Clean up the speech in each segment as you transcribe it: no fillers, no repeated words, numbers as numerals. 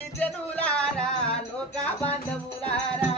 జనులారా లోక బాంధవులారా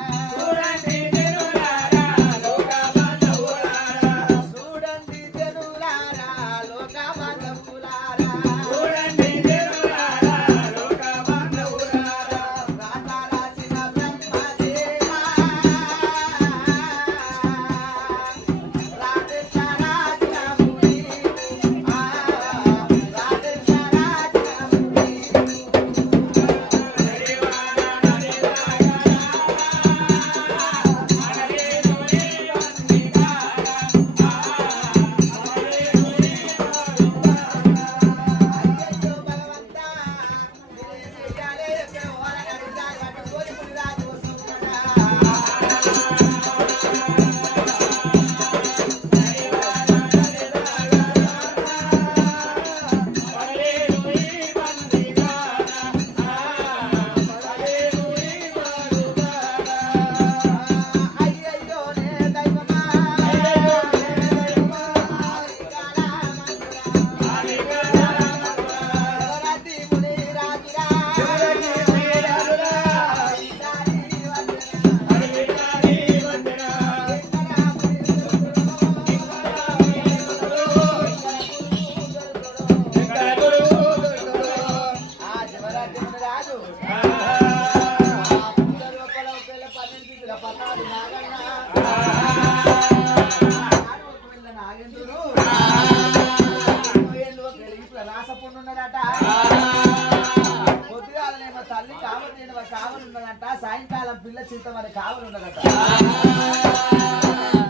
సాయంకాలం పిల్ల చింత మరి కావలున్నదట.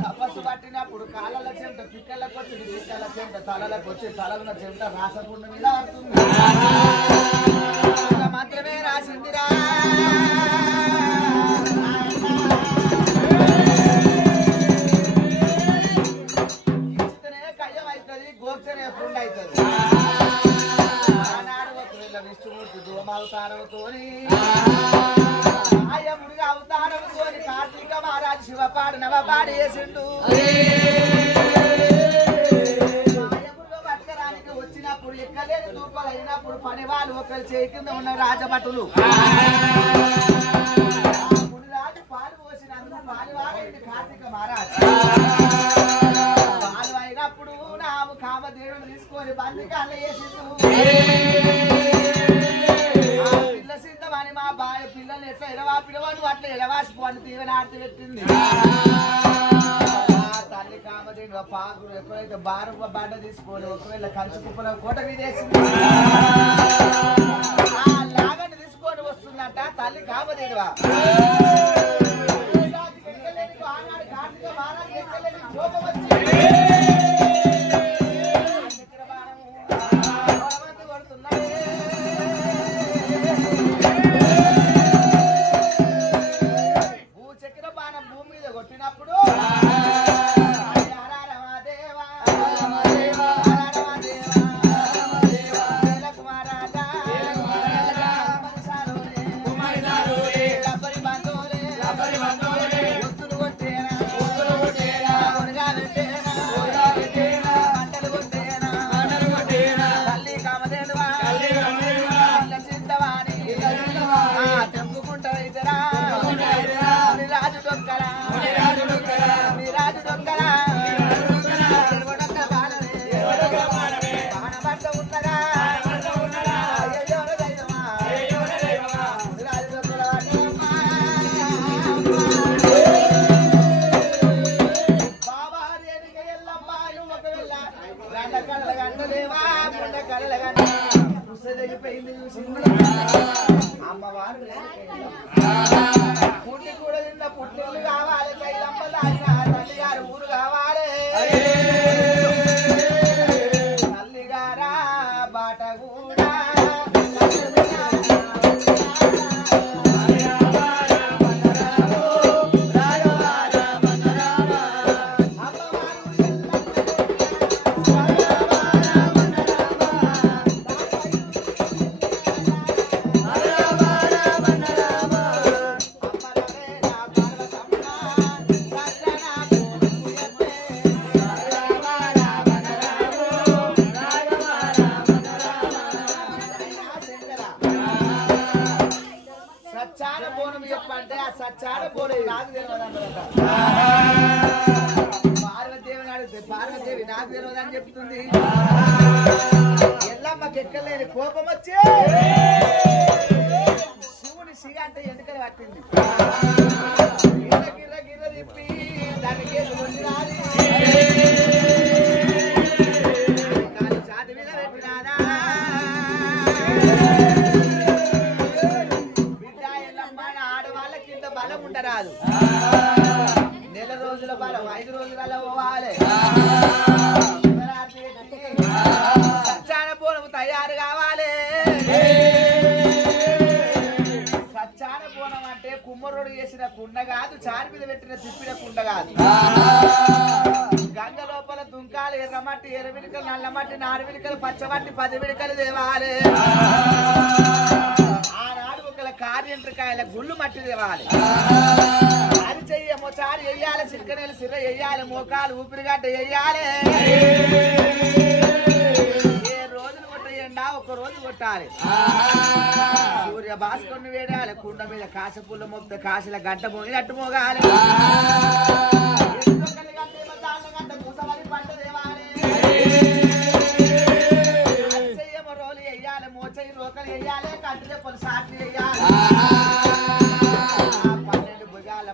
తపస్సు పట్టినప్పుడు కాళ్ళ చెంట పిక్కలకు వచ్చి పిక్కల చెంట తలలకు వచ్చి తలలున్న చెంట రాసపుండు మీద పడుతుంది. మాత్రమే రాసిందిరా కయ్యం అవుతుంది, గోప్తనే పుండు అవుతుంది. ఆనాడు ఒకవేళ విష్ణుమూర్తి దోమావతారంతోని ఆయముడిగా అవతారంతోని కార్తీక మహారాజు శివపాడు నవపాడు వేసిండు. ఆయముడిలో బతకడానికి వచ్చినప్పుడు ఎక్కలేని దూపాలు అయినప్పుడు పని వాళ్ళు ఒకరు చేయి కింద ఉన్న రాజభటులు మునిరాజు పాలు పోసినందుకు పాలువాడైంది కార్తీక మహారాజు. పాలు అయినప్పుడు నాము కామదేవుడు తీసుకొని బందికాళ్ళ వేసిండు. పిల్ల సిద్ధమని మా బాయ పిల్లల్ని ఎట్లా ఎడవా పిడవాడు అట్లా ఎడవాసిపోని తీవ్ర ఆర్తి పెట్టింది. తల్లి కామదేవి పాకులు ఎప్పుడైతే బారు బండ తీసుకొని ఒకవేళ కంచు కుప్పల కోట మీదేసింది. ఆ లాగని తీసుకొని వస్తుందట తల్లి కామదేవివా. ఆనాడు కార్తీక మహారాజు ఎక్కలేని కోపం వచ్చి భూచక్ర బాణం భూమి మీద కొట్టినప్పుడు అమ్మవారు పుట్టి కూడా నిన్న పుట్టిల్లు కావాలి, కైలమ్మ తాగిన తల్లి గారు ఊరు కావాలి. తల్లిగారా బాట కూడా సచ్చాన బోనం చెప్పంటే ఆ సచ్చాన బోనం నాకు తెలియదన్నమాట. పార్వతీదేవిని అడిగితే పార్వతీదేవి నాకు తెలియదని చెప్తుంది. ఎల్లమ్మకి ఎక్కలేని కోపం వచ్చి శివుని సిగ అంటే ఎందుకని పట్టింది. గిర్ర గిర్ర గిర్ర తిప్పి దానికి వచ్చి రాది చాటి మీద పెట్టినాదా బిడ్డ. ఎల్లమ్మ ఆడవాళ్ళకి ఇంత బలం ఉండరాదు. నెల రోజుల బలం 5 రోజులలో పోవాలి. సచ్చాన బోనం తయారు కావాలి. సచ్చాన బోనం అంటే కుమ్మరుడు చేసిన కుండ కాదు, చారి మీద పెట్టిన తిప్పిన కుండ కాదు. గంగ లోపల దుంకాలు ఎర్రమట్టి, ఎర్రవిలికలు, నల్లమట్టి, 4 విలికలు, పచ్చమట్టి 10 విలికలు తేవాలి. ఆనాడు ఒకళ్ళ కార్యంట్రకాయల గుళ్ళు మట్టి తేవాలి. అది చెయ్యమో చారు వెయ్యాలి, చిక్కనేలు సిర్ర వెయ్యాలి, మోకాలు ఊపిరిగడ్డ వెయ్యాలి. ఏ రోజులు కొట్టేయండా ఒక రోజు కొట్టాలి. సూర్య భాస్కరుని వేడాలి. కుండ మీద కాసపుల్ల మొత్తం కాశల గంట మోగినట్టు మోగాలి. చెయ్యమో రోలు వెయ్యాలి, మోచయి రోకలు వెయ్యాలి, కంటి రెప్పలు సాట్లు వెయ్యాలి.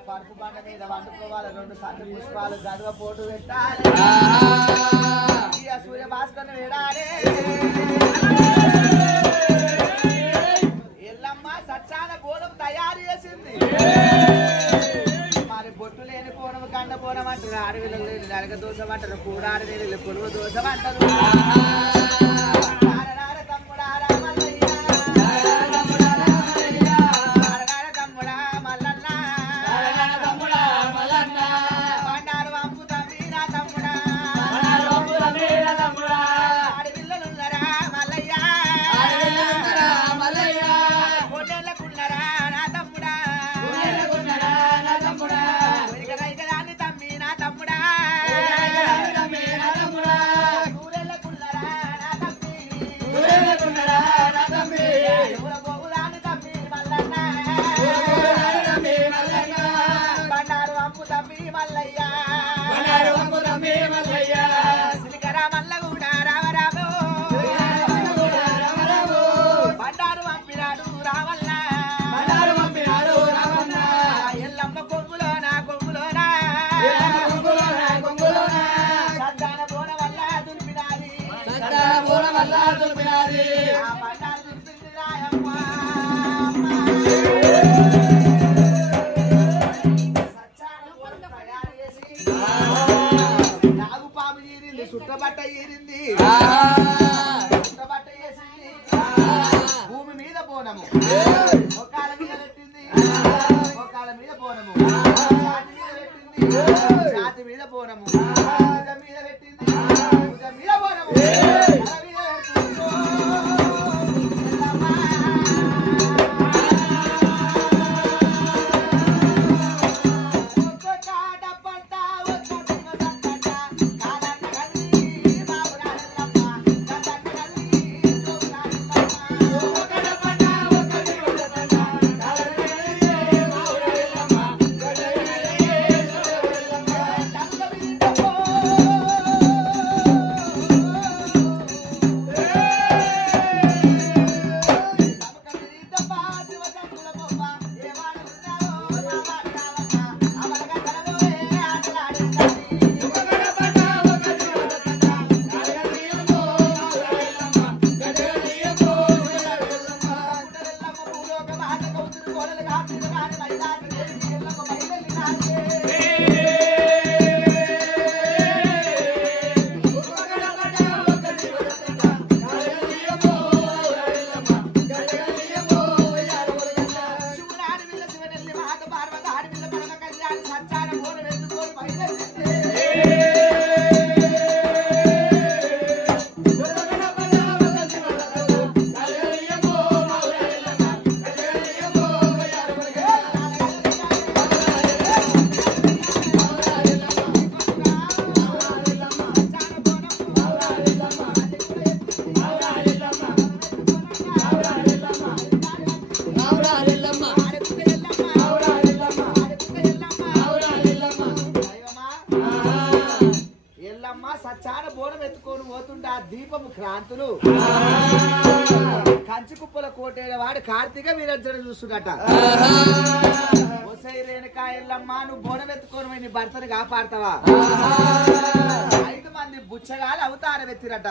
పరుపు బండ మీద వండుకోవాలి. 2 సంత పుష్పాలు గడువ పోటు పెట్టాలి. సూర్య భాస్కర్ వేడాలి. ఎల్లమ్మ సచ్చాన బోనం తయారు చేసింది. మరి బొట్టు లేని బోనం కండ బోనం అంటారు. అడవిలో లేని నరక దోషం అంటారు. కూడాడు లేని పొలువు దోషం అంటారు. నాగుపాము ఈరింది, సుట్టబట్ట ఈరింది, సుట్టబట్ట వేసింది. భూమి మీద బోనము ఒకాల మీద పెట్టింది, ఒకాల మీద బోనము ఛాతి మీద పెట్టింది, ఛాతి మీద బోనము భుజం మీద పెట్టింది, భుజం మీద బోనము తల మీద దీపము క్రాంతులు కంచి కుప్పల కోటేడ వాడు కార్తీక వీరర్జన చూస్తున్నట ఒసై రేణుకా ఎల్లమ్మ నువ్వు బోనం ఎత్తుకొని నీ భర్తను కాపాడతావా 5 మంది బుచ్చగాలు అవతారం ఎత్తిరట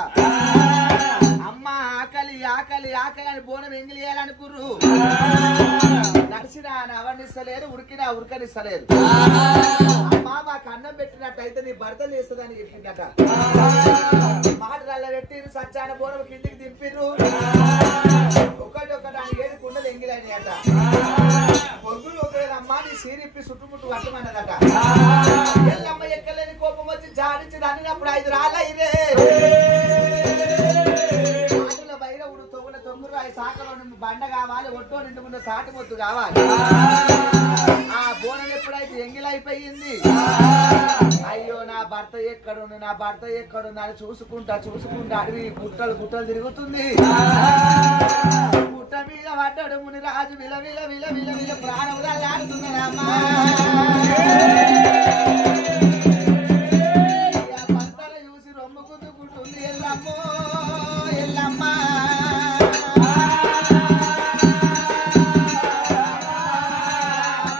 అమ్మ ఆకలి ఆకలి ఆకలి అని బోనం ఎంగిలియాలనుకుర్రు నడిచినా నవనిస్తలేరు ఉడికినా ఉడకనిస్తలేరు అమ్మ మాకు అన్నం పెట్టినట్టయితే నీ భర్త చేస్తుందని చెప్పిందట మాటల పెట్టిరు సచ్చాన బోనం కిందికి దింపిర్రు ఒకటి 7 కుండలు ఎంగిలని అట పొద్దులు ఒకరేనమ్మా నీ సీరిప్పి చుట్టుముట్టు కట్టమన్నదట ఎల్లమ్మ ఎక్కలేని కోపం వచ్చి జాడించి అన్నప్పుడు 5 రాళ్ళయిరే బైరవుడు తొగుల తొమ్మిది సాకలో బండ కావాలి ఒట్టో నిండు ముందు తాటి మొత్తు కావాలి ఆ బోనం ఎప్పుడైతే ఎంగిలైపోయింది అయ్యో నా భర్త ఎక్కడుంది నా భర్త ఎక్కడుంది అని చూసుకుంటా అడవి గుట్టలు తిరుగుతుంది గుట్ట మీద పడ్డాడు ముని రాజు విల విల విల విల విల ప్రాణం ఆడుతున్నాడమ్మా భర్తను చూసి రొమ్ము కుట్టుకుంటుంది ఎల్లమ్మో ఎల్లమ్మ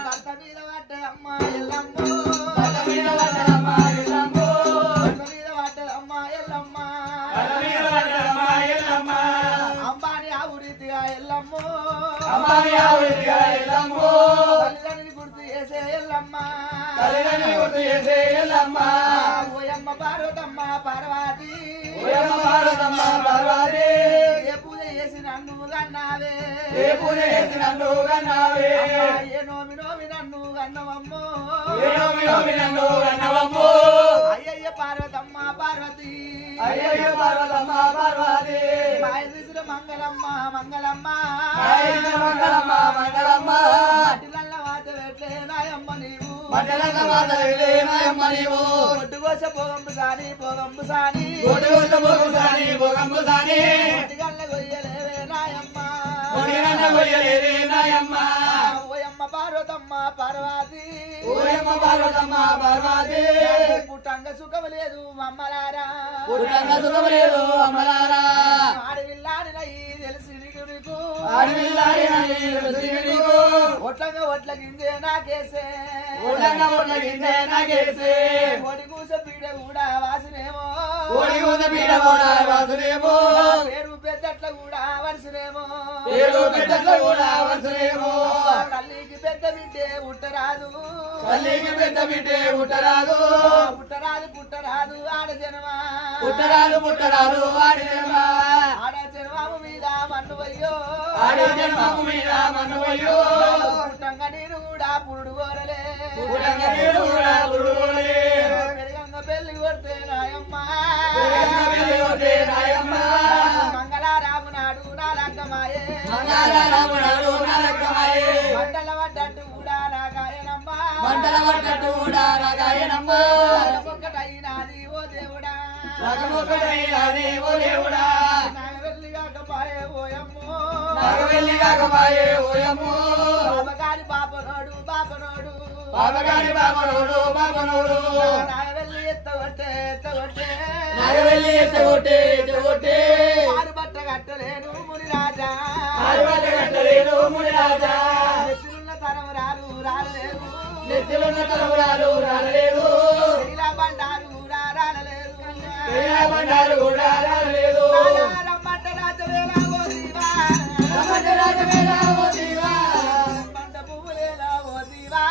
భర్త మీద పడ్డదమ్మా ఎల్లమ్మో అంబాని ఆవురీతిగా ఎల్లమ్మో తల్లిదండ్రుని గుర్తు చేసే ఎల్లమ్మ ఓయమ్మ పార్వతమ్మ పార్వతి ఏ పూజ చేసి నన్ను కన్నావే ఏ నోమి నన్ను కన్నవమ్మో అయ్యయ్య పార్వతమ్మ పార్వతి మాయశ్రీ మంగళమ్మ మట్టిలల్ల వాత పెట్టే నాయమ్మ నీవు ఒడ్డుకోస పోగంబు సాని ఒడ్డుగల్ల గొయ్యలేవే నాయమ్మ ఓయమ్మ పార్వతమ్మ పార్వతి పుట్టంగ సుఖం లేదు అమ్మలారా ఆడవిల్లాడినై తెలిసి ఒట్ల గింజే నాకేసే ఒడి కూస పీడ కూడా వాసినేమో పేరు పెద్దట్ల కూడా వరుసనేమో తల్లికి పెద్ద బిడ్డే ఉట్టరాదు పుట్టరాదు ఆడ జనమా ఆడ జన్మము మీద మన్నువయ్యో పుట్టంగా నేను కూడా పురుడు కోరలే పెరుగంగ పెళ్లి కొడితే నాయమ్మ మంగళారాము నాడు నా లగ్గమాయే మంటల పడ్డట్టు కూడా నాగాయనమ్మ ఒక్కటైనాది ఓ దేవుడా నాగవెల్లి కాకపాయే ఓయమ్మో బాబగారి బాపనోడు నాగవెల్లి ఎత్తగొట్టే ఆరు బట్ట కట్టలేను ముని రాజా నెత్తిలున్న తరవరాలు రాలలేదు ఇలా బండారు రాలలేదు రమ్మంట రాజవేలా ఓ దీవా మంట పువ్వులేలా ఓ దీవా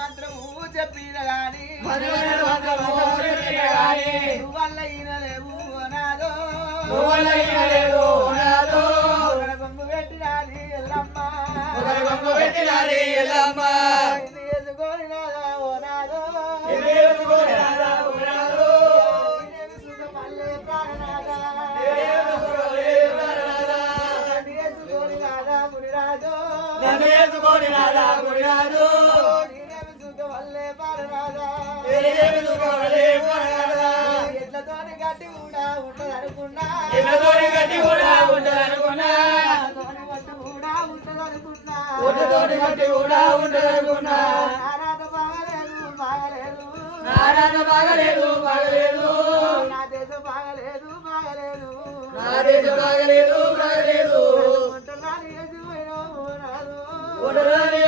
మంత్రము చెప్పిన గాని నువ్వల్ల ఈనలేవు అనాదో కొంగు పెట్టినాది ఎల్లమ్మ ఎదుకోని నాదా ఓ నాదో మల్లె ప్రాణనాదా ఎదుకోని నాదా మునిరాజో నేనేమి సుఖ మల్లె ప్రాణనాదా ఎట్లతోని గట్టి కూడా ఉంటదనుకున్నా ఆరాధ బాగలేదు బాగలేదు బాగలేదు నా దేశం బాగలేదు బాగలేదు నా దేశం బాగలేదు బాగలేదు ఒంటరాని ఎదురైనా ఓనాదు ఒడరాని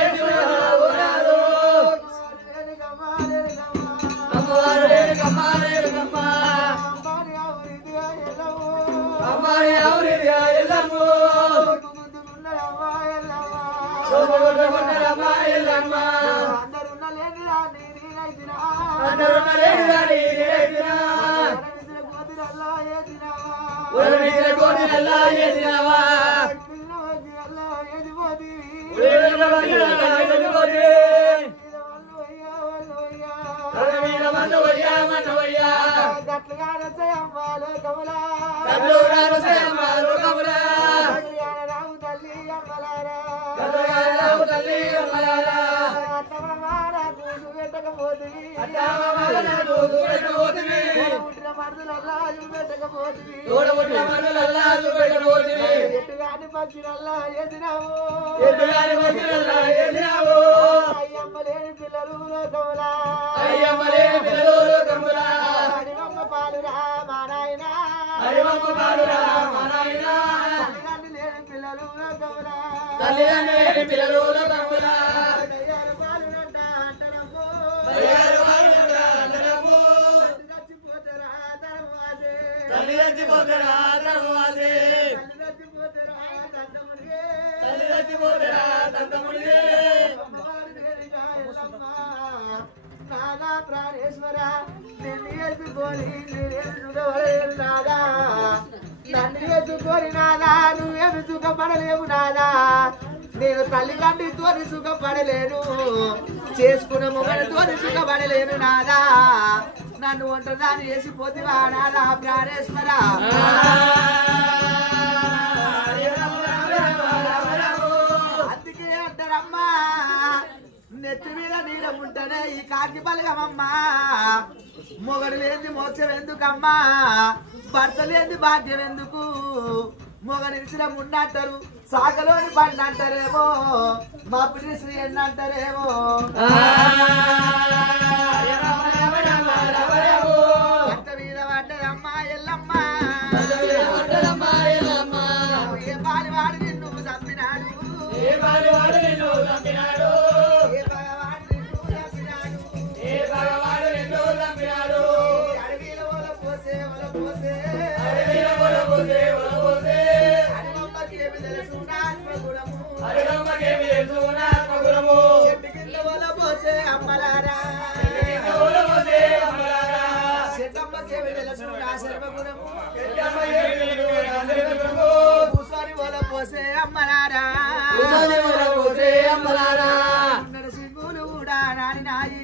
ఓనాదు అమ్మవారు లేని కమ్మ లేని కమ్మ అమ్మాయి అవురిదిగా ఎల్లమ్మ అందరున్న లేనిదా నీరైతినా ఉడమిసిన కోటినల్లా ఏదినావా ఉడమిసిన కోటినల్లా ఏదిపోతివి మీద మండవయ్యా మండవయ్యా గట్లుగా రసయమ్మా లోకములా రావు తల్లి అమ్మలారా పక్షులల్లా ఎదిరావు అయ్యమ్మలేని పిల్లలు లోకములా అయ్యమ్మలేని పిల్లలు లోకములా హరివమ్మ పాలురా మా నాయన హరివమ్మ పాలురా మా నాయన తల్లిదండ్రులు లేని పిల్లలు లోకములా తల్లిదండ్రులు లేని పిల్లలు లోకములా దయ్యాలు పాలునంట అంటరమ్ము దయ్యాలు పాలునంట అంటరమ్ము చచ్చిపోతారా తరవాసే తల్లి చచ్చిపోతారా తరవాసే తల్లి చచ్చిపోతారా తంతముడిగే తల్లి చచ్చిపోతారా తంతముడిగే నాదా ప్రాణేశ్వర నిన్ను ఎత్తుకొని నాదా నన్ను ఎత్తుకొని నాదా నువ్వేమి సుఖపడలేవు నాదా నేను తల్లిదండ్రితో సుఖపడలేను చేసుకున్న మొగలతో సుఖపడలేను నాదా నన్ను ఒంటరిదాన్ని వేసిపోతివా నాదా ప్రాణేశ్వర అందుకే అంటారమ్మా నెత్తి మీద నీడ ఉంటేనే ఈ కాకి బలగమమ్మా మొగడు లేని మోక్షం ఎందుకమ్మా భర్త లేని భాగ్యం ఎందుకు మొగడిచ్చిన ముండంటారు సాగలోని బండి అంటారేమో మా పిలిసి ఎన్నంటారేమో భర్త మీద పడ్డదమ్మా ఎల్లమ్మా ఏ బాలివాడు నిన్ను చంపినాడు ఏ బాలివాడు నిన్ను చంపినాడు ఏ భగవాడు నిన్ను చంపినాడు అడవిలో వల పోసే అడవమ్మకేమి తెలుసు నాత్మగుణము చెట్టు కింద వల పోసే అమ్మలారా చెట్టమ్మకేమి తెలుసు నా శర్మగుణము కూసోని వల పోసే అమ్మలారా సింగులు కూడా నాని నాయి